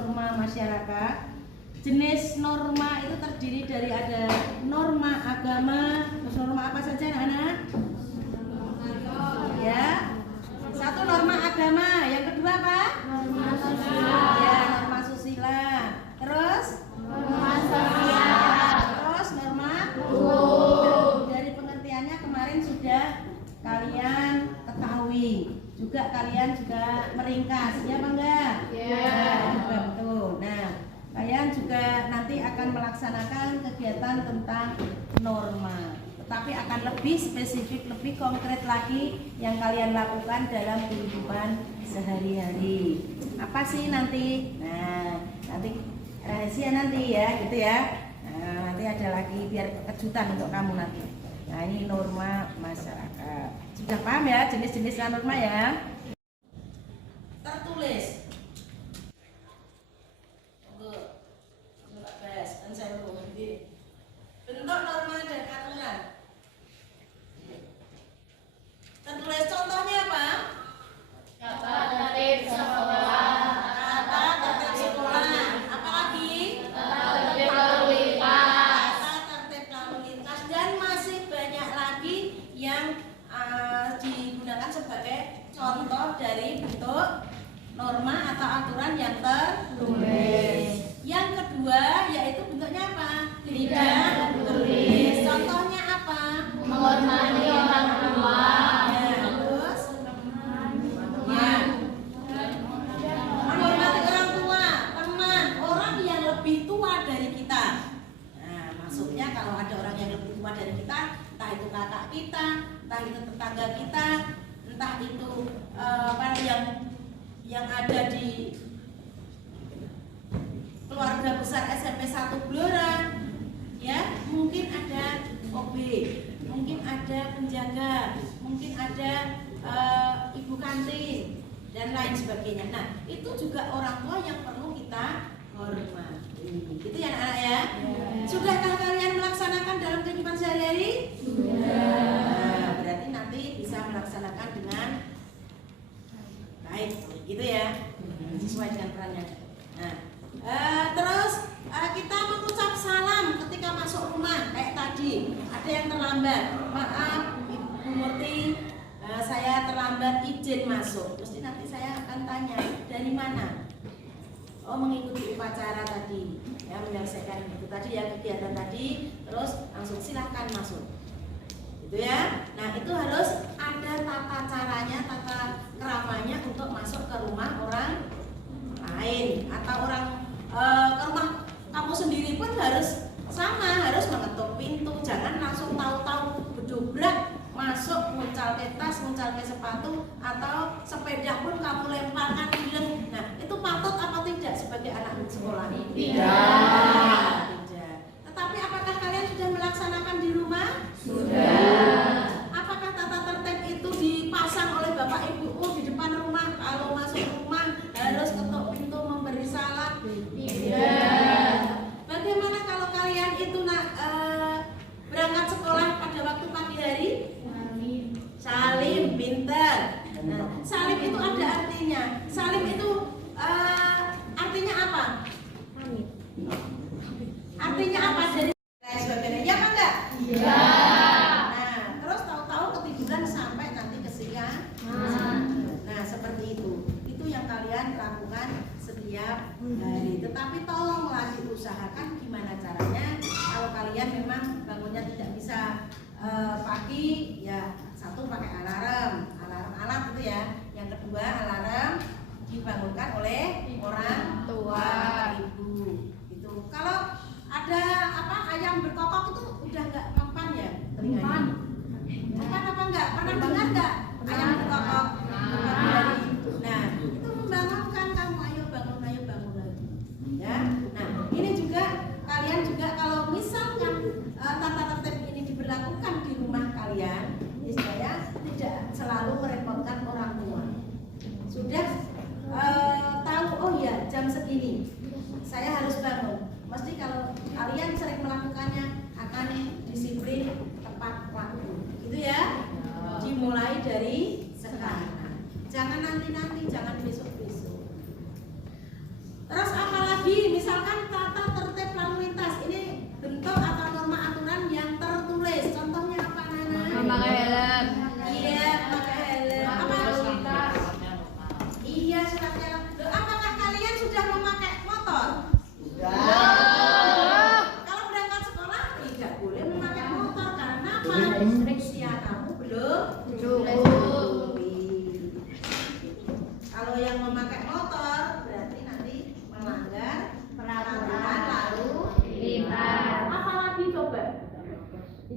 norma masyarakat. Jenis norma itu terdiri dari ada norma agama, terus norma apa saja anak-anak? Ya, satu norma agama, yang kedua apa? Norma sosial. Ya, norma susila. Terus? Norma sosial. Terus norma hukum. Dari pengertiannya kemarin sudah kalian ketahui. Juga kalian juga meringkas, ya apa enggak? Ya. Juga betul. Nah, kalian juga nanti akan melaksanakan kegiatan tentang norma, tetapi akan lebih spesifik, lebih konkret lagi yang kalian lakukan dalam kehidupan sehari-hari. Apa sih nanti? Nah, nanti rahasia nanti ya, gitu ya. Nah, nanti ada lagi biar kejutan untuk kamu nanti. Nah, ini norma masyarakat. Sudah paham ya jenis-jenis norma ya? Tertulis. Bentuk norma dan aturan. Tertulis contohnya apa? Tata tertib sekolah. Tata tertib sekolah. Apalagi? Tata tertib lalu lintas. Tata tertib lalu lintas, dan masih banyak lagi yang digunakan sebagai contoh dari bentuk norma atau aturan yang tertulis. Yang kedua yaitu bentuknya apa? Tidak tertulis. Contohnya apa? Menghormati orang tua. Ya, terus? Ya. Menghormati orang tua, teman, orang yang lebih tua dari kita. Nah, maksudnya kalau ada orang yang lebih tua dari kita, entah itu kakak kita, entah itu tetangga kita, entah itu yang ada di keluarga besar SMP 1 Blora, ya, mungkin ada OB, mungkin ada penjaga, mungkin ada ibu kantin dan lain sebagainya. Nah, itu juga orang tua yang perlu kita hormati. Gitu ya anak-anak ya. Sudahkah kalian melaksanakan dalam kehidupan sehari-hari? Nah, berarti nanti bisa melaksanakan dengan baik, gitu ya, sesuai dengan perannya. Nah, terus kita mengucap salam ketika masuk rumah kayak tadi. Ada yang terlambat, maaf Ibu Murti, saya terlambat, izin masuk. Mesti nanti saya akan tanya dari mana. Oh, mengikuti upacara tadi, ya, menyelesaikan itu tadi ya, kegiatan tadi, terus langsung silahkan masuk, gitu ya. Nah, itu harus ada tata caranya, tata keramanya untuk masuk ke rumah orang lain atau orang ke rumah kamu sendiri pun harus sama, harus mengetuk pintu, jangan langsung tahu-tahu bedobrak masuk, muncal ke tas, muncal ke sepatu, atau sepeda pun kamu lemparkan bilang. Nah, itu patut apa tidak sebagai anak sekolah? Tidak. Tidak. Tetapi apakah kalian sudah melaksanakan di rumah? Sudah. Apakah tata tertib itu dipasang oleh bapak ibu di depan rumah? Kalau masuk rumah harus ketuk pintu memberi salam? Tidak. Bagaimana kalau kalian itu berangkat sekolah pada waktu pagi hari? Salim, pintar. Nah, salim itu ada artinya. Salim itu artinya apa? Artinya apa dari sebagainya? Ya apa enggak? Iya. Nah, terus tahu-tahu ketiduran sampai nanti ke siang. Nah, seperti itu. Itu yang kalian lakukan setiap hari. Tetapi tolonglah diusahakan gimana caranya. Kalau kalian memang bangunnya tidak bisa pagi, ya satu pakai alarm alat itu ya. Yang kedua alarm dibangunkan oleh orang tua, ibu. Itu kalau ada ayam berkokok itu udah nggak mempan ya telinganya? Mempan apa enggak? Pernah dengar nggak ayam berkokok? Nah, itu membangunkan kamu, ayo bangun lagi. Ya. Nah, ini juga kalian juga kalau misalkan tata tertib ini diberlakukan di rumah kalian, supaya tidak selalu merepotkan orang tua. Sudah tahu, oh ya jam segini saya harus bangun. Mesti kalau kalian sering melakukannya akan disiplin tepat waktu, gitu ya. Dimulai dari sekarang. Jangan nanti-nanti, jangan besok-besok. Terus apa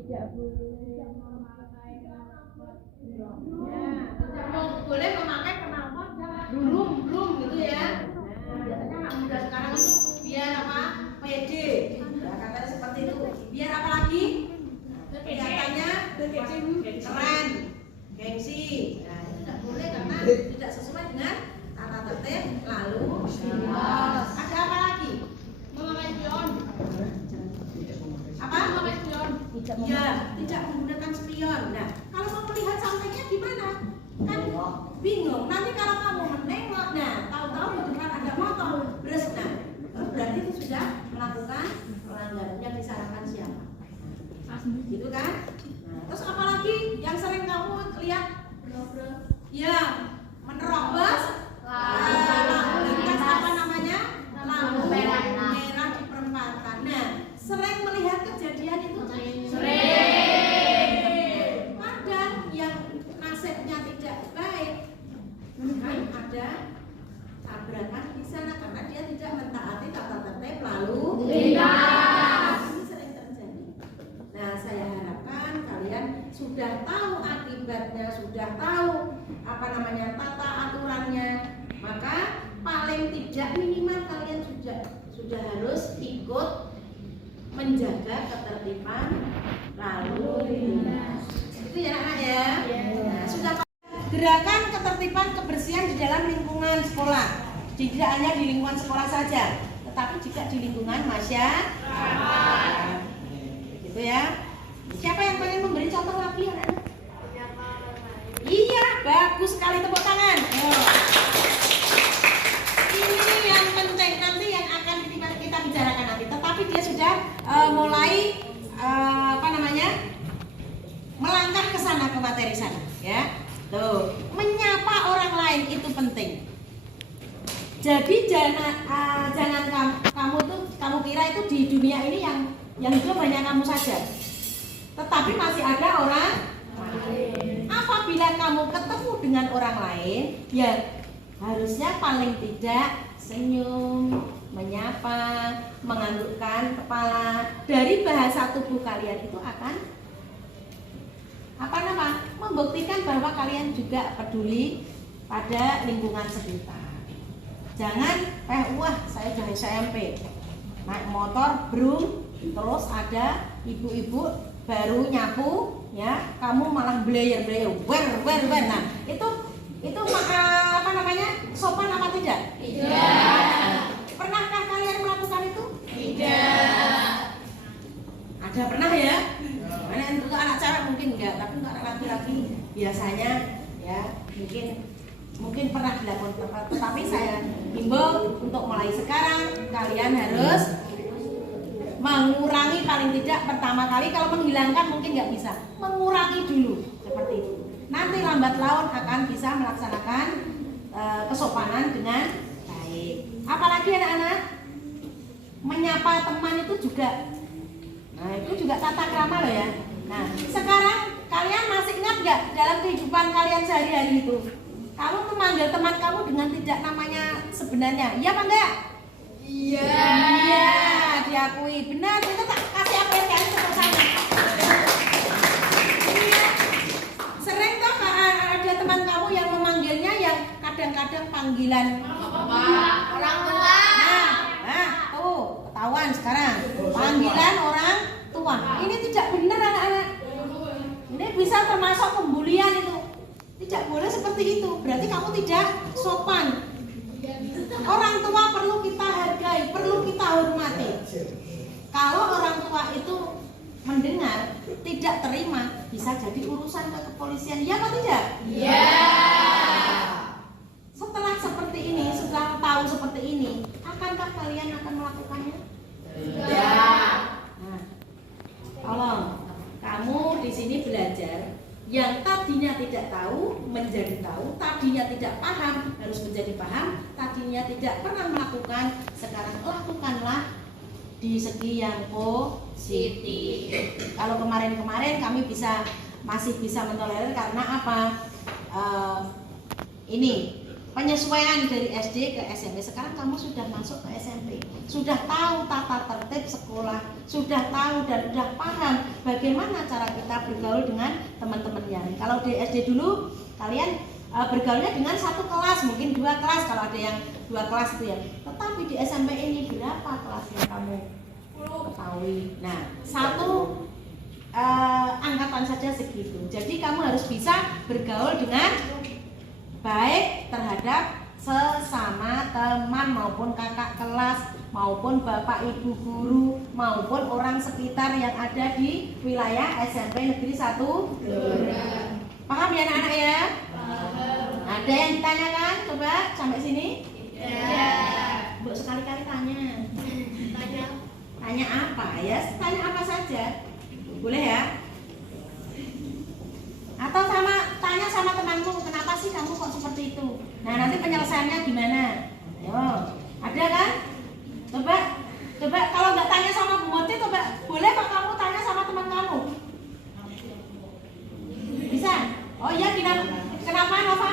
Tidak boleh memakai knalpot. Boleh memakai knalpot belum gitu ya. Nah, biasanya anak muda sekarang itu biar apa? Pede. Nah, katanya seperti itu. Biar apa lagi? Kelihatannya keren, gengsi. Nah, itu tidak boleh karena tidak sesuai dengan tata tertib lalu lintas. Ada apa lagi? Memakai spion. Apa? Memakai spion. Ya, tidak menggunakan spion. Nah, kalau mau melihat sampainya gimana? Kan bingung. Nanti kalau kamu menengok, nah tahu-tahu di depan ada motor, beres. Nah, berarti itu sudah melakukan pelanggaran yang disarankan siapa? Gitu kan? Nah, terus apalagi yang sering kamu lihat? Ya, menerobos lintas apa namanya? Lampu merah di perempatan. Nah, sering melihat kejadian itu? Kadang yang nasibnya tidak baik kan ada tabrakan di sana karena dia tidak mentaati tata tertib lalu lintas. Ini sering terjadi. Nah, saya harapkan kalian sudah tahu akibatnya, sudah tahu apa namanya tata aturannya. Maka paling tidak minimal kalian sudah harus ikut menjaga ketertiban lalu lintas. Itu ya anak ya. Nah, sudah gerakan ketertiban kebersihan di dalam lingkungan sekolah. Tidak hanya di lingkungan sekolah saja, tetapi juga di lingkungan masyarakat. Gitu ya. Siapa yang pengen memberi contoh lagi anak-anak? Iya, bagus sekali, tepuk tangan. Ini yang penting nanti yang akan kita bicarakan nanti. Tetapi dia sudah mulai apa namanya melangkah ke sana, ke materi sana, ya. Tuh, menyapa orang lain itu penting. Jadi jangan kamu kira itu di dunia ini yang hidup hanya kamu saja. Tetapi masih ada orang lain. Apabila kamu ketemu dengan orang lain, ya harusnya paling tidak senyum, menyapa, menganggukkan kepala. Dari bahasa tubuh kalian itu akan membuktikan bahwa kalian juga peduli pada lingkungan sekitar. Jangan wah saya dari SMP naik motor brum, terus ada ibu-ibu baru nyapu, ya kamu malah blayer wer. Nah itu apa namanya sopan apa tidak? Tidak. Pernahkah kalian melakukan itu? Tidak. Ada pernah ya? Untuk anak cewek mungkin enggak, tapi untuk anak laki-laki biasanya ya mungkin pernah dilakukan. Tetapi saya himbau untuk mulai sekarang kalian harus mengurangi, paling tidak pertama kali kalau menghilangkan mungkin nggak bisa, mengurangi dulu seperti itu. Nanti lambat laun akan bisa melaksanakan kesopanan dengan baik. Apalagi anak-anak menyapa teman itu juga. Nah, itu juga tata krama loh ya. Nah, sekarang kalian masih ingat nggak dalam kehidupan kalian sehari-hari itu? Kamu memanggil teman kamu dengan tidak namanya sebenarnya, iya apa enggak? Iya. Iya, diakui. Benar, itu tak kasih apresiasi tepuk tangan. Iya. Sering toh ada teman kamu yang memanggilnya yang kadang-kadang panggilan Orang tua. Nah, tuh ketahuan sekarang panggilan orang tua. Ini tidak benar anak-anak. Ini bisa termasuk pembulian itu. Tidak boleh seperti itu. Berarti kamu tidak sopan. Orang tua perlu kita hargai, perlu kita hormati. Kalau orang tua itu mendengar, tidak terima, bisa jadi urusan ke kepolisian. Iya atau tidak? Iya. Setelah seperti ini, setelah tahu seperti ini, akankah kalian akan melakukannya? Tidak. Nah, tolong kamu di sini belajar. Yang tadinya tidak tahu menjadi tahu, tadinya tidak paham harus menjadi paham, tadinya tidak pernah melakukan, sekarang lakukanlah di segi yang positif. Kalau kemarin-kemarin kami masih bisa mentolerir karena apa? Ini penyesuaian dari SD ke SMP. Sekarang kamu sudah masuk ke SMP, sudah tahu tata tertib sekolah, sudah tahu dan sudah paham bagaimana cara kita bergaul dengan teman-teman yang lain. Kalau di SD dulu kalian bergaulnya dengan satu kelas, mungkin 2 kelas kalau ada yang 2 kelas itu ya. Tetapi di SMP ini berapa kelas yang kamu ketahui? Nah, satu angkatan saja segitu. Jadi kamu harus bisa bergaul dengan baik terhadap sesama teman maupun kakak kelas maupun bapak ibu guru maupun orang sekitar yang ada di wilayah SMP Negeri 1 Blora. Paham ya anak-anak ya? Paham. Ada yang ditanyakan? Coba sampai sini? Tidak. Bu, sekali-kali tanya. Tanya apa ya? Tanya apa saja. Boleh ya? Atau tanya sama temanmu, kenapa sih kamu kok seperti itu? Nah, nanti penyelesaiannya gimana? Ayo, ada kan? Coba kalau nggak tanya sama Bu Moti, coba boleh kok kamu tanya sama teman kamu? Bisa? Oh iya, kenapa Nova?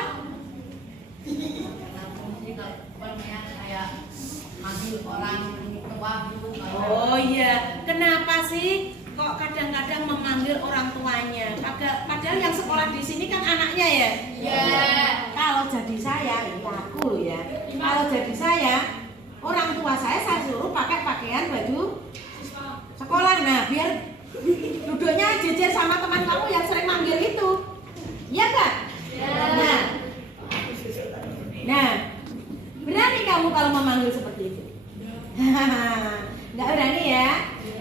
Oh iya, kenapa sih kok kadang-kadang memanggil orang tuanya? Padahal yang sekolah di sini kan anaknya ya. Kalau jadi saya, ini aku ya. Kalau jadi saya, orang tua saya suruh pakai pakaian baju sekolah. Nah, biar duduknya jejer sama teman kamu yang sering manggil itu. Iya enggak? Nah, berani kamu kalau memanggil seperti itu? Enggak berani ya?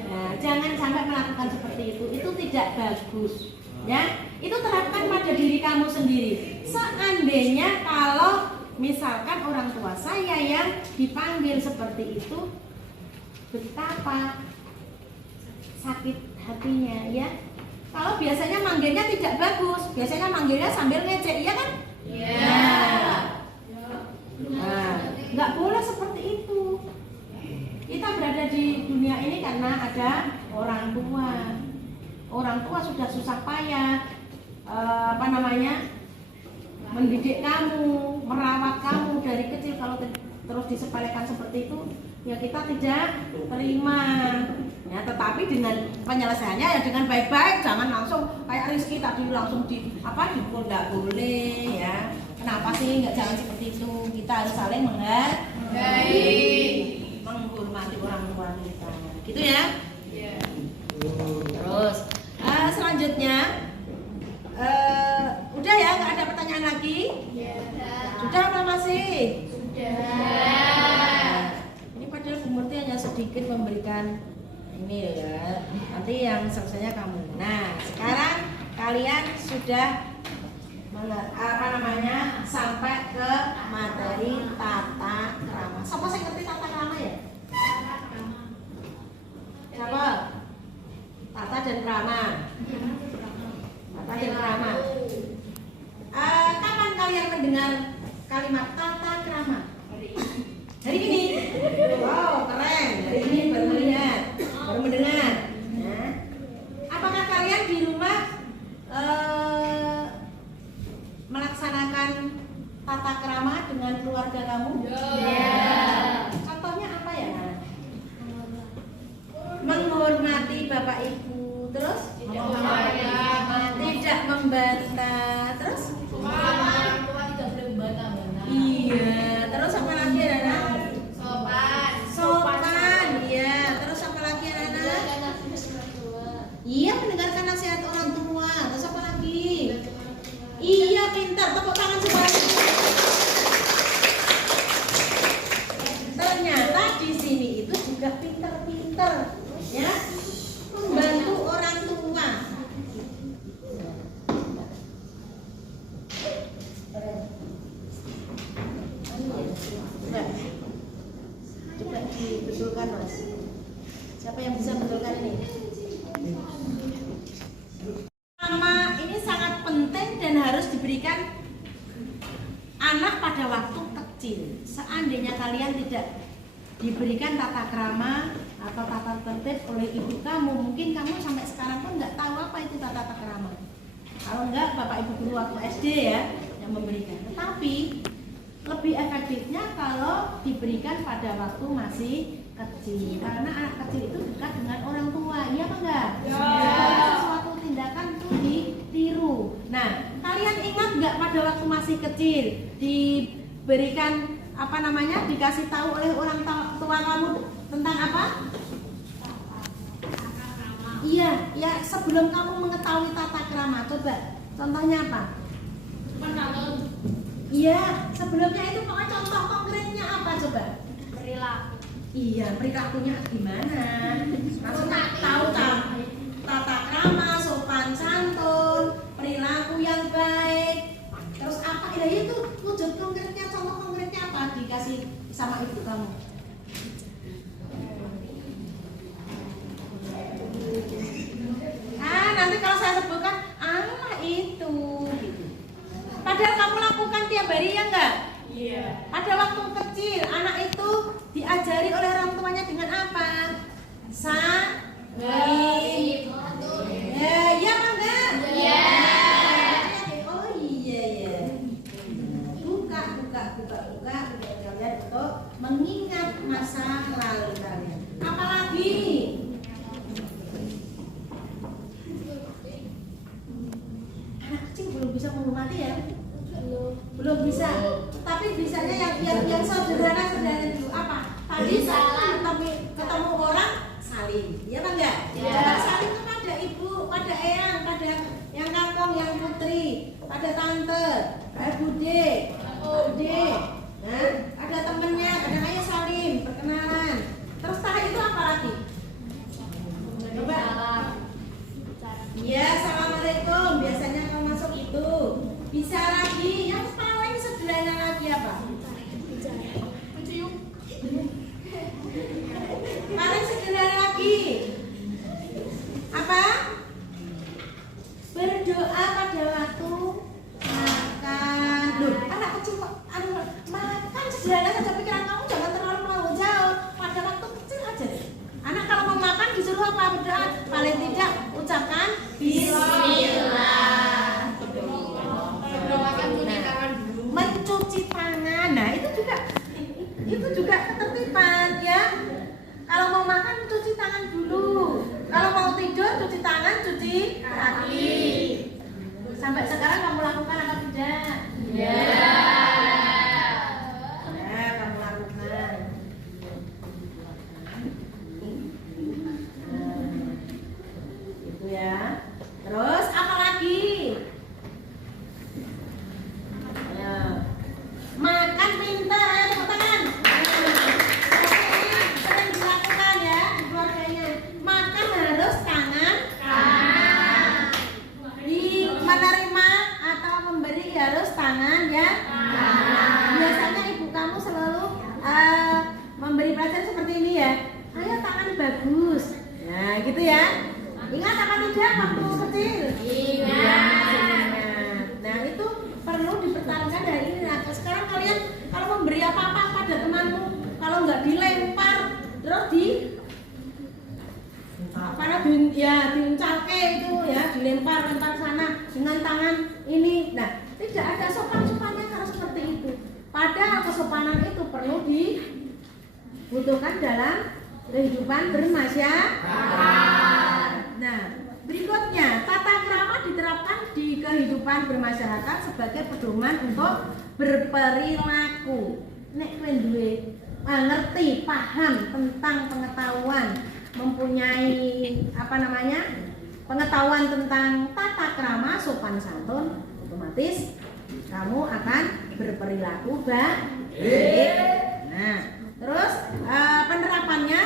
Nah, jangan sampai melakukan seperti itu tidak bagus ya. Itu terapkan pada diri kamu sendiri. Seandainya kalau misalkan orang tua saya yang dipanggil seperti itu, betapa sakit hatinya ya. Kalau biasanya manggilnya tidak bagus, biasanya manggilnya sambil ngejek, iya kan? Nah, nggak boleh seperti itu. Kita berada di dunia ini karena ada orang tua. Orang tua sudah susah payah mendidik kamu, merawat kamu dari kecil. Kalau terus disepelekan seperti itu, ya kita tidak terima. Ya, tetapi dengan penyelesaiannya ya dengan baik-baik, jangan langsung kayak Rizky tadi langsung dipukul, nggak boleh ya. Kenapa sih nggak jangan seperti itu? Kita harus saling menghargai, menghormati orang tua kita, gitu ya. Terus selanjutnya udah ya, nggak ada pertanyaan lagi? Sudah apa masih? Ini padahal Bu Murti hanya sedikit memberikan ini ya. Nanti yang selesainya kamu. Nah, sekarang kalian sudah sampai ke materi tata krama. Siapa sih ngerti tata krama ya? Siapa? Tata dan krama. Tata dan krama. Kapan kalian mendengar kalimat tata krama? Hari ini. Wow, keren. Hari ini baru mendengar. Nah, apakah kalian di rumah melaksanakan tata krama dengan keluarga kamu? Contohnya apa ya? Menghormati bapak ibu, terus tidak membantah, terus iya, terus apa lagi anak? Sopan, iya. Terus apa lagi anak? Iya, mendengarkan nasihat orang tua. Terus apa lagi? Iya, pintar. Tepuk tangan semuanya. Ternyata di sini itu juga pintar-pintar, ya, membantu orang tua. Coba dibetulkan Mas. Siapa yang bisa betulkan ini? Nama ini sangat penting dan harus diberikan anak pada waktu kecil. Seandainya kalian tidak diberikan tata krama atau tata tertib oleh ibu kamu, mungkin kamu sampai sekarang pun nggak tahu apa itu tata krama. Kalau enggak, bapak ibu guru waktu SD ya yang memberikan. Tetapi lebih efektifnya kalau diberikan pada waktu masih kecil, karena anak kecil itu dekat dengan orang tua, iya apa enggak? Sesuatu tindakan itu ditiru. Nah, kalian ingat nggak pada waktu masih kecil diberikan apa namanya, dikasih tahu oleh orang tua kamu tentang apa? Iya, ya sebelum kamu mengetahui tata krama, coba contohnya apa? Iya, sebelumnya itu pokoknya contoh konkretnya apa coba? Perilaku. Iya, perilakunya gimana? Maksudnya tahu tata krama, sopan santun, perilaku yang baik. Terus apa? Ya itu wujud konkretnya, contoh konkretnya apa? Dikasih sama ibu kamu. Nanti kalau saya sebutkan, itu. Padahal kamu lakukan tiap hari ya enggak? Iya. Pada waktu kecil, anak itu diajari oleh orang tuanya dengan apa? Salim. Ya, iya apa enggak? Iya. Oh iya ya. Buka kalian untuk mengingat masa lalu kalian. Apalagi? Anak kecil belum bisa menghormati ya? Belum bisa. Tapi bisanya yang sederhana dulu apa? Tadi ketemu orang salim, ya kan enggak? Coba salim kepada ibu, pada eyang, pada yang kakong, yang putri, pada tante, bude, bude. Nah, ada temennya, kadang aja salim, perkenalan. Terus setelah itu apa lagi? Coba. Iya, assalamualaikum. Biasanya kalau masuk itu. Bisa lagi, yang paling sederhana lagi apa? Paling sederhana lagi apa? Berdoa pada waktu makan. Loh, anak kecil kok makan sederhana saja, pikiran kamu jangan terlalu mau jauh. Pada waktu kecil aja deh. Anak kalau mau makan disuruh apa? Berdoa. Paling tidak ucapkan bismillah. Mencuci tangan, nah itu juga ketertiban ya. Kalau mau makan cuci tangan dulu, kalau mau tidur cuci tangan, cuci kaki. Sampai sekarang kamu lakukan apa tidak? Ya. Ya, kamu lakukan. Itu ya. Terus apa lagi? Makan pintar, ayo tepuk tangan. Ini sering dilakukan ya di keluarganya. Makan harus tangan kanan. Di menerima atau memberi harus tangan ya kanan. Biasanya ibu kamu selalu memberi pelajaran seperti ini ya. Ayo tangan bagus. Nah gitu ya. Ingat apa tidak waktu kecil? Ingat. Nah itu perlu dipertahankan dari ini. Nah, sekarang kalian kalau memberi apa-apa pada temanmu, kalau nggak dilempar, terus diuncalke itu ya, dilempar sana dengan tangan ini. Nah, tidak ada sopan-sopannya kalau seperti itu. Padahal kesopanan itu perlu dibutuhkan dalam kehidupan bermasyarakat. Nah, berikutnya, tata krama diterapkan di kehidupan bermasyarakat sebagai pedoman untuk berperilaku. Nek kowe duwe ngerti, paham tentang pengetahuan, mempunyai pengetahuan tentang tata krama, sopan santun, otomatis kamu akan berperilaku baik. Nah, terus penerapannya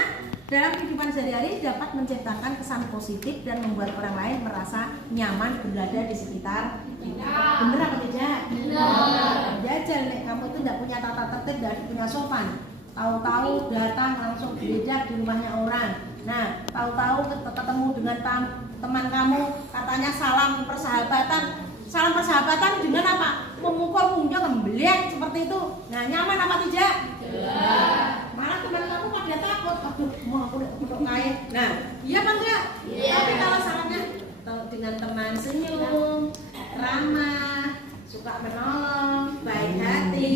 dalam kehidupan sehari-hari dapat menciptakan kesan positif dan membuat orang lain merasa nyaman berada di sekitar kita. Bener apa tidak? Benar. Jajal nek kamu itu tidak punya tata tertib, tidak punya sopan. Tahu-tahu datang langsung bedak di rumahnya orang. Nah, tahu-tahu ketemu dengan teman kamu, katanya salam persahabatan. Salam persahabatan dengan apa? Memukul pundak, membeliak seperti itu. Nah, nyaman apa tidak? Malah teman kamu pada takut, aduh mau aku udah kaya. Nah, iya apa enggak? Iya. Tapi kalau salamnya dengan teman senyum, ramah, suka menolong, baik hati,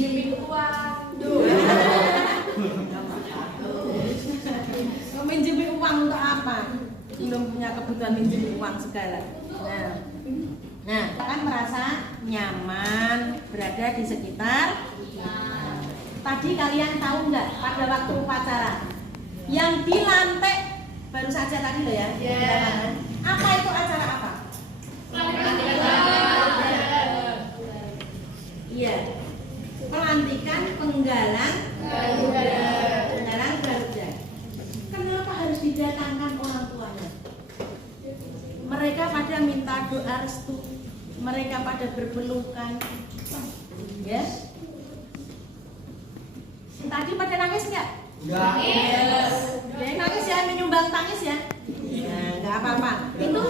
rebutan minjem uang segala. Nah, kan merasa nyaman berada di sekitar. Tadi kalian tahu nggak pada waktu upacara yang dilantik baru saja tadi loh ya? Apa itu acara apa? Iya, pelantikan penggalang Garuda. Kenapa harus didatangkan orang tuanya? Mereka pada minta doa restu, mereka pada berpelukan, ya. Tadi pada nangis nggak? Nangis. Ya, nangis ya, menyumbang tangis ya. Nah, nggak apa-apa. Itu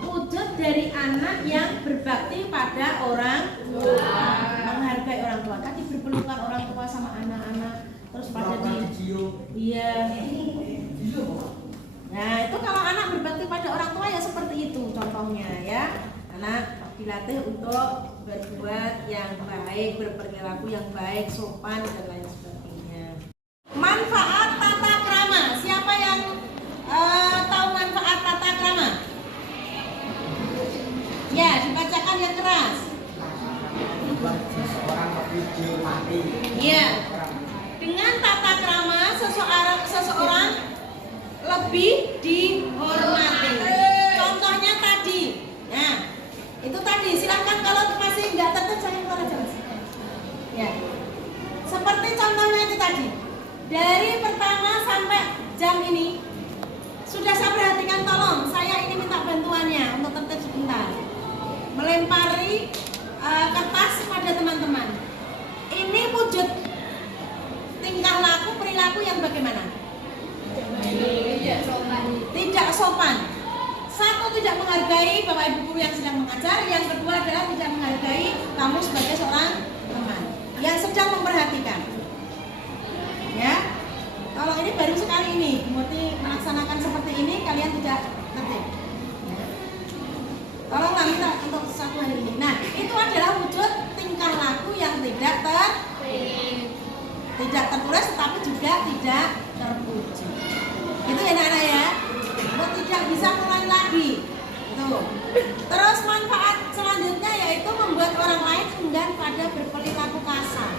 wujud dari anak yang berbakti pada orang tua, menghargai orang tua. Tadi berpelukan orang tua sama anak-anak, terus pada iya. Nah, itu kalau anak berbakti pada orang tua ya seperti itu contohnya ya. Anak dilatih untuk berbuat yang baik, berperilaku yang baik, sopan dan lain sebagainya. Manfaat tata krama. Siapa yang tahu manfaat tata krama? Ya, dibacakan yang keras. Iya. Dengan tata krama seseorang lebih dihormati. Contohnya tadi. Nah, itu tadi. Silakan kalau masih nggak tertib jangan keluar aja. Ya. Seperti contohnya itu tadi. Dari pertama sampai jam ini sudah saya perhatikan, tolong saya ini minta bantuannya untuk tertib sebentar. Melempari kertas pada teman-teman. Ini wujud tingkah laku perilaku yang bagaimana? Tidak sopan. Satu, tidak menghargai Bapak Ibu guru yang sedang mengajar. Yang kedua adalah tidak menghargai kamu sebagai seorang teman yang sedang memperhatikan. Ya, kalau ini baru sekali ini, Murti melaksanakan seperti ini, kalian tidak tertib. Tolonglah minta untuk satu hari ini. Nah, itu adalah wujud tingkah laku yang tidak tertulis, tetapi juga tidak terpuji. Itu ya anak-anak ya. Untuk tidak bisa mulai lagi. Tuh. Terus manfaat selanjutnya yaitu membuat orang lain enggan pada berperilaku kasar.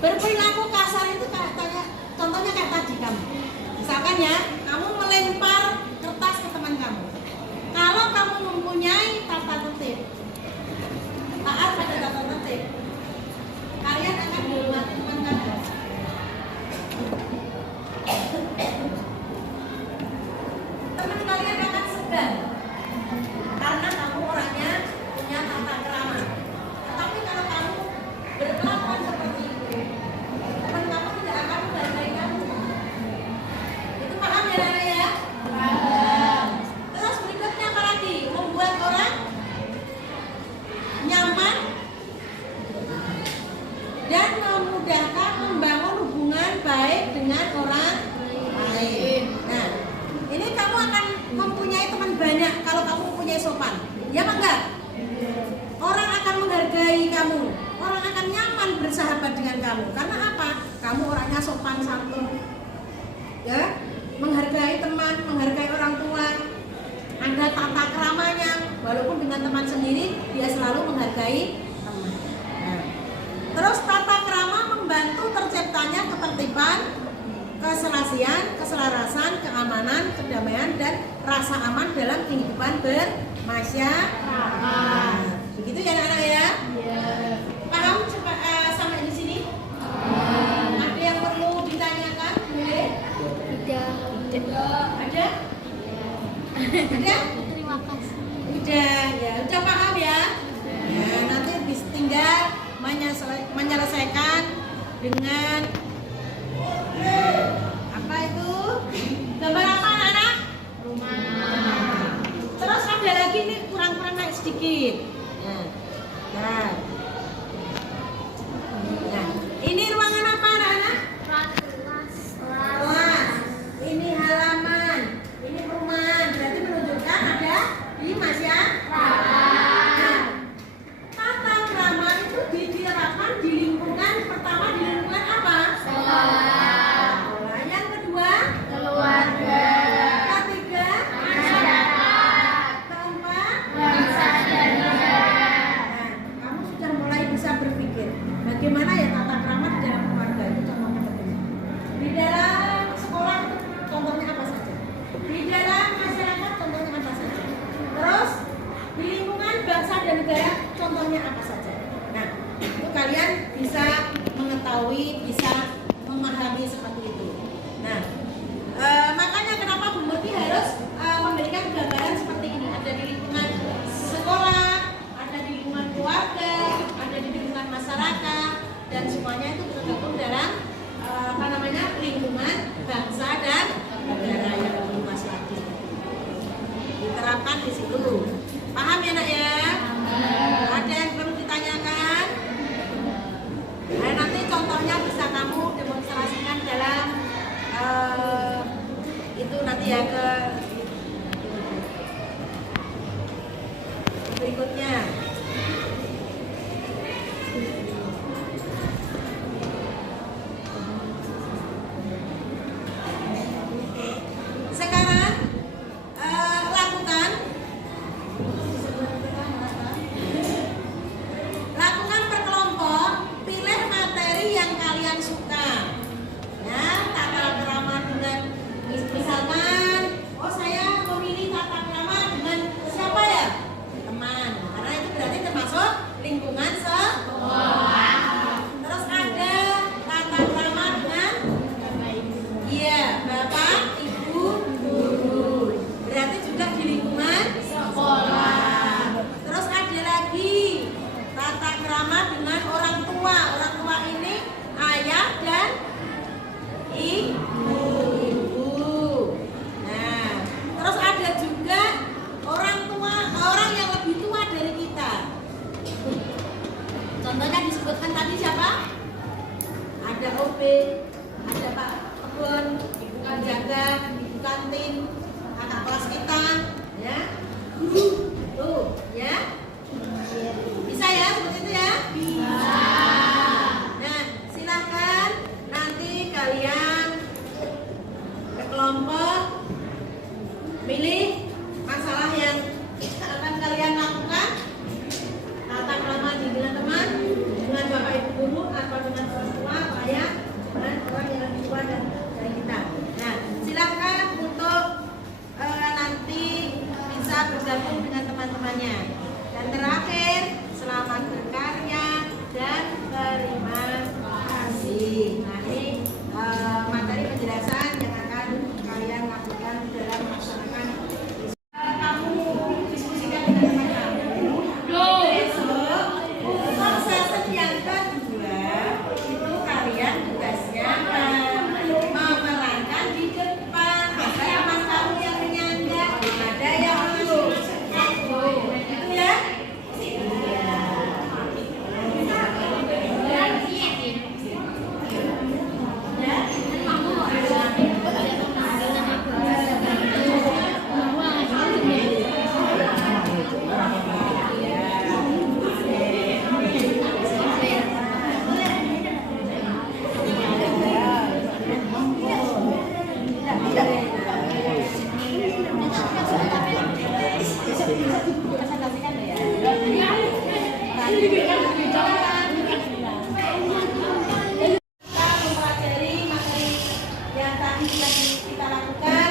Berperilaku kasar itu kayak contohnya kayak tadi kamu. Misalkan ya, kamu melempar kertas ke teman kamu. Kalau kamu mempunyai tata tertib, taat pada tata tertib, kalian akan dihormati teman kamu. Teman kalian akan segan karena kamu orangnya punya tata krama. Tetapi kalau kamu berkelakuan seperti itu, teman kamu tidak akan menghargai kamu. Itu paham ya Nana ya? Paham. Terus berikutnya apa lagi? Membuat orang nyaman dan memudahkan membangun hubungan baik dengan orang lain. Nah, ini kamu akan mempunyai teman banyak kalau kamu mempunyai sopan. Ya apa enggak? Orang akan menghargai kamu. Orang akan nyaman bersahabat dengan kamu. Karena apa? Kamu orangnya sopan santun. Ya, menghargai teman, menghargai orang tua. Ada tata kramanya. Walaupun dengan teman sendiri, dia selalu menghargai teman. Nah, terus tata krama membantu terciptanya ketertiban, keselasian, keselarasan, keamanan, kedamaian, dan rasa aman dalam kehidupan bermasyarakat. Begitu ya anak-anak ya? Paham sampai di sini? Ada yang perlu ditanyakan? Boleh? Ada? Ada? Terima kasih. Udah paham ya? Ya, nanti tinggal menyelesaikan dengan apa itu? Gambar apa anak-anak? Rumah. Terus ada lagi nih kurang-kurang naik sedikit. Nah, ini ruangan apa anak-anak? Kelas. Ini halaman. Ini perumahan. Berarti menunjukkan ada di masyarakat. Tata krama itu diterapkan di lingkungan pertama, di lingkungan apa? Sekolah. Yang kedua, keluarga. tergabung dalam lingkungan bangsa dan negara yang lebih luas lagi. Diterapkan di situ. Paham ya nak ya? Ada yang perlu ditanyakan? Nah, nanti contohnya bisa kamu demonstrasikan dalam itu nanti ya ke berikutnya. Sekarang lakukan per kelompok, pilih materi yang kalian suka. Ya, tata krama dengan misalkan, oh saya memilih tata krama dengan siapa ya? Teman. Karena itu berarti termasuk lingkungan sekolah. Terus ada tata krama dengan bapak, ibu, guru. Berarti juga di lingkungan sekolah. Terus ada lagi tata krama dengan orang tua. Orang tua ini ayah dan ibu. Nah, terus ada juga orang tua, orang yang lebih tua dari kita. Contohnya disebutkan tadi siapa? Ada OB, ada Pak Kebun, Ibu Penjaga, Ibu Kantin, kakak kelas kita, ya, guru, tuh, ya. Bisa ya seperti itu ya? Bisa. Nah, silahkan nanti kalian ke kelompok pilih masalah yang akan kalian lakukan. Tata krama dengan teman, dengan bapak ibu guru, atau dengan orang tua, atau ayah, dengan orang yang lebih tua dari kita. Nah, silahkan untuk nanti bisa bergabung dengan teman-temannya. Dan terakhir, selamat berkarya dan terima kasih. Nah, ini materi penjelasan yang akan kalian lakukan dalam melaksanakan kamu diskusikan dengan teman-teman. Besok untuk sesi yang kedua itu kalian tugasnya memerankan di depan. Ada yang mas kamu yang menyandang, ada yang belum. Itu ya. Mempelajari materi yang tadi sudah kita lakukan,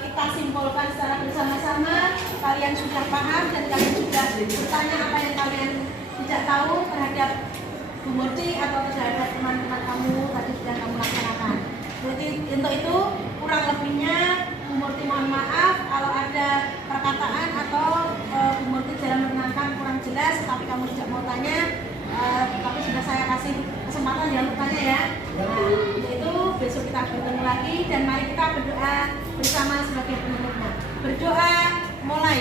kita simpulkan secara bersama-sama. Kalian sudah paham dan kalian sudah bertanya apa yang kalian tidak tahu terhadap Bu Murti atau terhadap teman-teman kamu tadi sudah kamu laksanakan. Jadi untuk itu kurang lebihnya Bu Murti mohon maaf kalau ada perkataan atau Bu Murti dalam menerangkan kurang jelas, tapi kamu tidak mau tanya. Tapi sudah saya kasih kesempatan ya untuk tanya ya. Nah, itu besok kita bertemu lagi dan mari kita berdoa bersama sebagai penutupnya. Berdoa mulai.